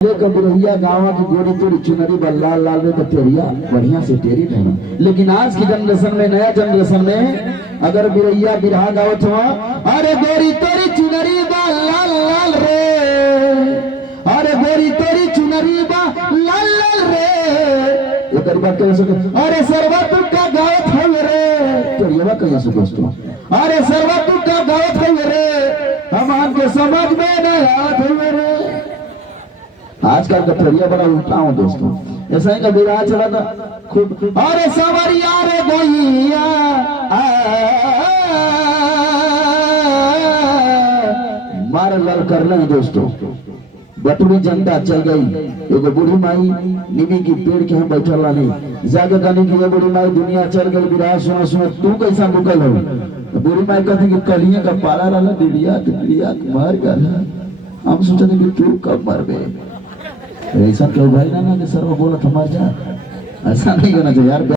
कबुरहिया गाँव की गोरी तोरी चुनरी बल्ला लाल रे तेरिया बढ़िया से तेरी नहीं। लेकिन आज की जनरेशन में, नया जनरेशन में अगर बिरैया बिरहा गावत हो, अरे गोरी तोरी चुनरी बल्ला लाल रे, अरे गोरी तोरी चुनरी बल्ला लाल रे, ये करीबा कैसे अरे सरवा तू का गावत है रे, तेरिया कैसे से दोस्तों, अरे सरवा तू का गावत है रे, हम आपके समझ में नहीं आते मेरे। आजकल का तरिया बड़ा उल्टा हूँ दोस्तों, ऐसा ही कभी राह चला था खूब, अरे सवरिया रे गोइया मार लल कर ले दोस्तों। बटुरी जनता चल गई, एगो बूढ़ी माई नीमी की पेड़ के हम बैठल नहीं, जाके कहने की बूढ़ी माई दुनिया चल गई, विराह सुना सुना तू कैसा मुकल हो। तो बूढ़ी माई कहती कि कलिया का पाला रहा दिलिया मर गया, हम सोचते कि तू कब मर गए। ऐसा क्यों भाई ना कि सर्व बोला मर जा, ऐसा नहीं होना चाहिए यार।